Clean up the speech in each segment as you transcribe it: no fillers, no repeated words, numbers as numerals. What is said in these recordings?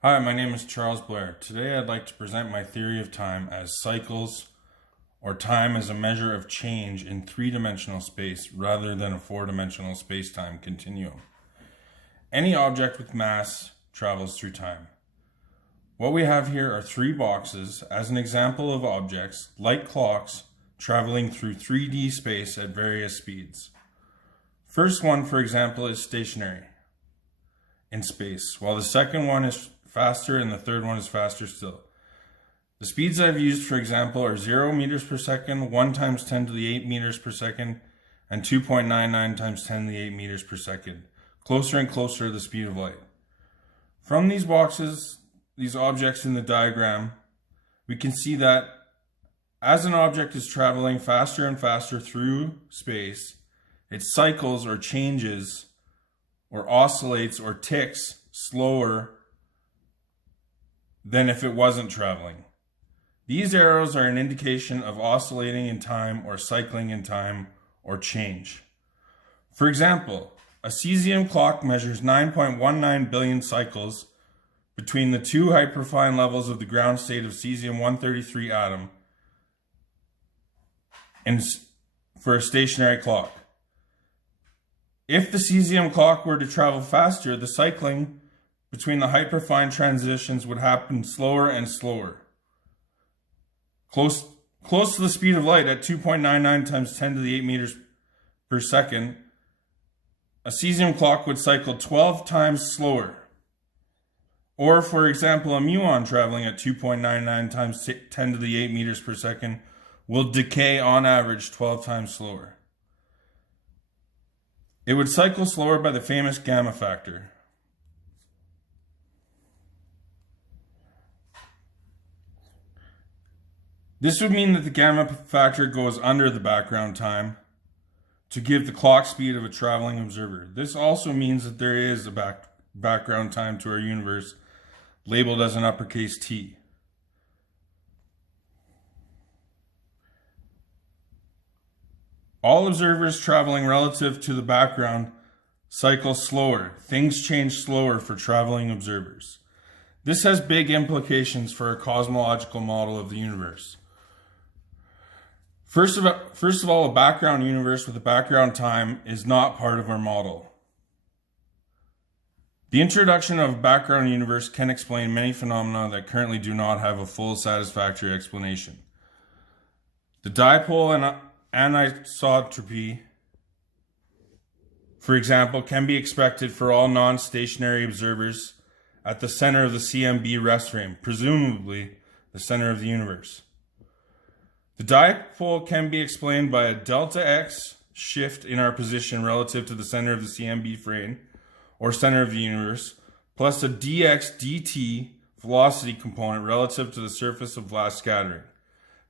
Hi, my name is Charles Blair. Today I'd like to present my theory of time as cycles, or time as a measure of change in three-dimensional space rather than a four-dimensional space-time continuum. Any object with mass travels through time. What we have here are three boxes as an example of objects, like clocks, traveling through 3D space at various speeds. First one, for example, is stationary in space, while the second one is faster and the third one is faster still. The speeds I've used, for example, are 0 meters per second, 1 times 10 to the 8 meters per second, and 2.99 times 10 to the 8 meters per second, closer and closer to the speed of light. From these boxes, these objects in the diagram, we can see that as an object is traveling faster and faster through space, it cycles or changes or oscillates or ticks slower than if it wasn't traveling. These arrows are an indication of oscillating in time or cycling in time or change. For example, a cesium clock measures 9.19 billion cycles between the two hyperfine levels of the ground state of cesium-133 atom for a stationary clock. If the cesium clock were to travel faster, the cycling between the hyperfine transitions would happen slower and slower. Close to the speed of light at 2.99 times 10 to the 8 meters per second, a cesium clock would cycle 12 times slower. Or, for example, a muon traveling at 2.99 times 10 to the 8 meters per second will decay on average 12 times slower. It would cycle slower by the famous gamma factor. This would mean that the gamma factor goes under the background time to give the clock speed of a traveling observer. This also means that there is a background time to our universe labeled as an uppercase T. All observers traveling relative to the background cycle slower. Things change slower for traveling observers. This has big implications for a cosmological model of the universe. First of all, a background universe with a background time is not part of our model. The introduction of a background universe can explain many phenomena that currently do not have a full satisfactory explanation. The dipole and anisotropy, for example, can be expected for all non-stationary observers at the center of the CMB rest frame, presumably the center of the universe. The dipole can be explained by a delta x shift in our position relative to the center of the CMB frame, or center of the universe, plus a dx dt velocity component relative to the surface of blast scattering.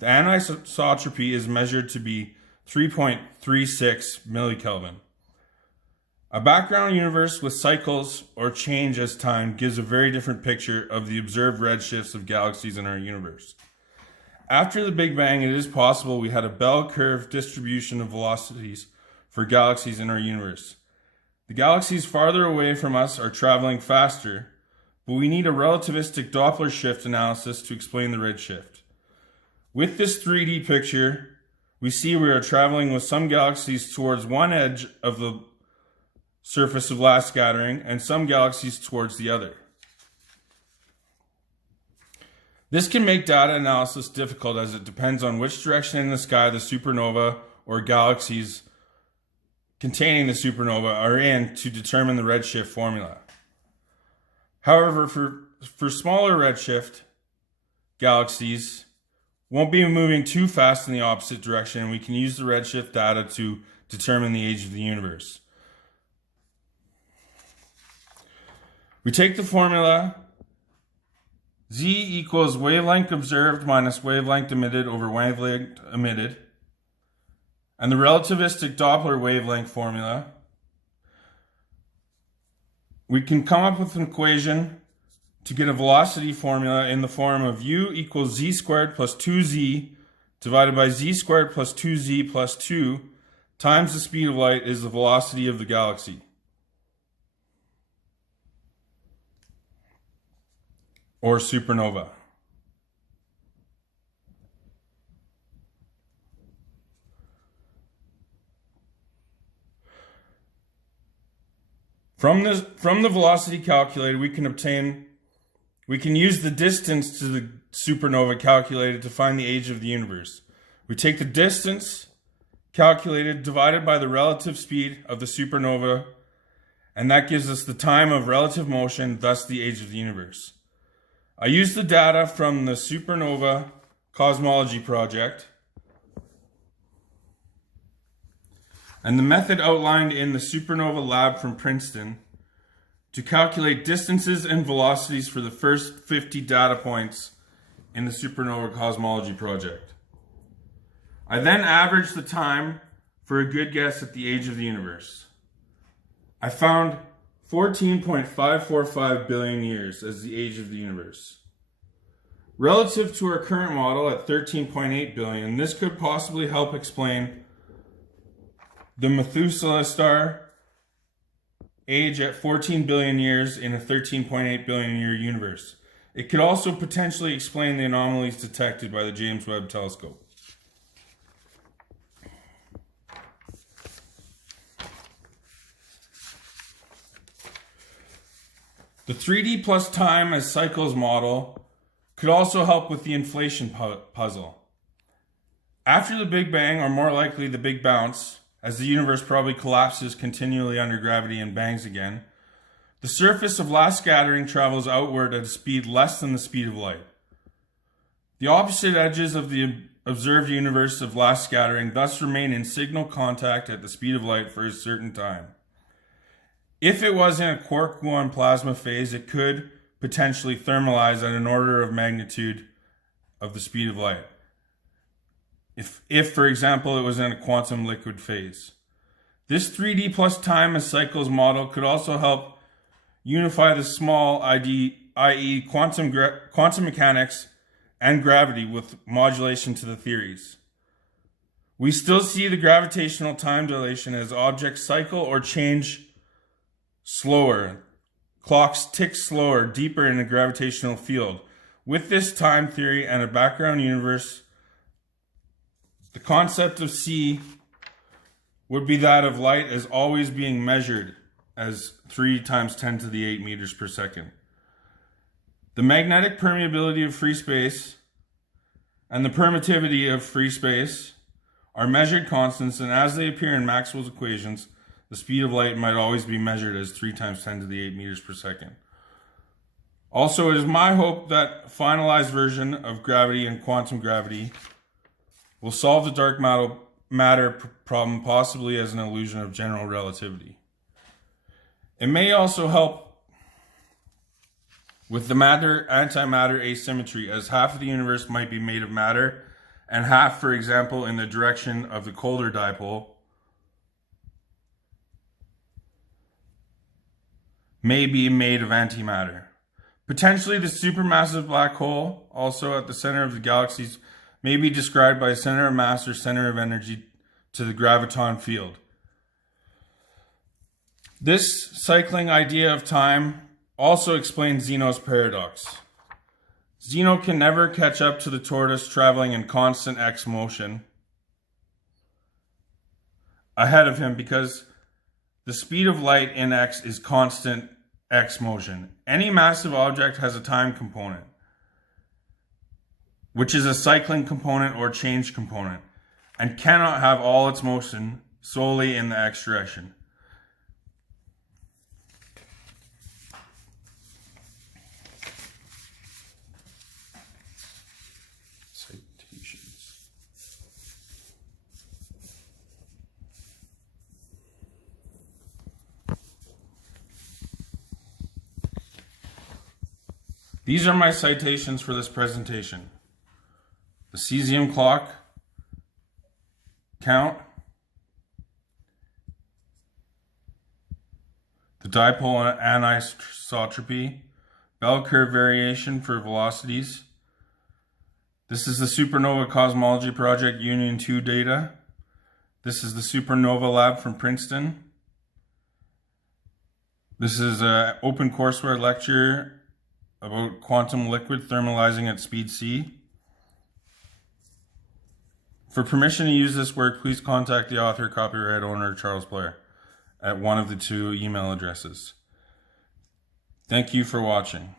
The anisotropy is measured to be 3.36 millikelvin. A background universe with cycles or change as time gives a very different picture of the observed redshifts of galaxies in our universe. After the Big Bang, it is possible we had a bell curve distribution of velocities for galaxies in our universe. The galaxies farther away from us are traveling faster, but we need a relativistic Doppler shift analysis to explain the redshift. With this 3D picture, we see we are traveling with some galaxies towards one edge of the surface of blast scattering and some galaxies towards the other. This can make data analysis difficult as it depends on which direction in the sky the supernova or galaxies containing the supernova are in to determine the redshift formula. However, for smaller redshift galaxies won't be moving too fast in the opposite direction, and we can use the redshift data to determine the age of the universe. We take the formula Z equals wavelength observed minus wavelength emitted over wavelength emitted, and the relativistic Doppler wavelength formula. We can come up with an equation to get a velocity formula in the form of u equals z squared plus 2z divided by z squared plus 2z plus 2 times the speed of light is the velocity of the galaxy. or supernova. From the velocity calculated, we can use the distance to the supernova calculated to find the age of the universe. We take the distance calculated divided by the relative speed of the supernova, and that gives us the time of relative motion, thus the age of the universe. I used the data from the Supernova Cosmology project and the method outlined in the Supernova Lab from Princeton to calculate distances and velocities for the first 50 data points in the Supernova Cosmology project. I then averaged the time for a good guess at the age of the universe. I found 14.545 billion years as the age of the universe. Relative to our current model at 13.8 billion, this could possibly help explain the Methuselah star age at 14 billion years in a 13.8 billion year universe. It could also potentially explain the anomalies detected by the James Webb Telescope. The 3D plus time as cycles model could also help with the inflation puzzle. After the Big Bang, or more likely the Big Bounce, as the universe probably collapses continually under gravity and bangs again, the surface of last scattering travels outward at a speed less than the speed of light. The opposite edges of the observed universe of last scattering thus remain in signal contact at the speed of light for a certain time. If it was in a quark-gluon plasma phase, it could potentially thermalize at an order of magnitude of the speed of light. If, for example, it was in a quantum liquid phase. This 3D plus time as cycles model could also help unify the small i.e. quantum mechanics and gravity with modulation to the theories. We still see the gravitational time dilation as objects cycle or change slower. Clocks tick slower, deeper in a gravitational field. With this time theory and a background universe, the concept of C would be that of light as always being measured as 3 times 10 to the 8 meters per second. The magnetic permeability of free space and the permittivity of free space are measured constants, and as they appear in Maxwell's equations, the speed of light might always be measured as 3 times 10 to the 8 meters per second. Also, it is my hope that a finalized version of gravity and quantum gravity will solve the dark matter problem, possibly as an illusion of general relativity. It may also help with the matter-antimatter asymmetry, as half of the universe might be made of matter, and half, for example, in the direction of the colder dipole, may be made of antimatter. Potentially, the supermassive black hole, also at the center of the galaxies, may be described by center of mass or center of energy to the graviton field. This cycling idea of time also explains Zeno's paradox. Zeno can never catch up to the tortoise traveling in constant x motion ahead of him because the speed of light in x is constant x motion. Any massive object has a time component, which is a cycling component or change component, and cannot have all its motion solely in the x direction. Citations. These are my citations for this presentation. The cesium clock count, the dipole anisotropy, bell curve variation for velocities. This is the Supernova Cosmology Project Union 2 data. This is the Supernova Lab from Princeton. This is an open courseware lecture about quantum liquid thermalizing at speed c. For permission to use this work, please contact the author, copyright owner, Charles Blair, at one of the two email addresses. Thank you for watching.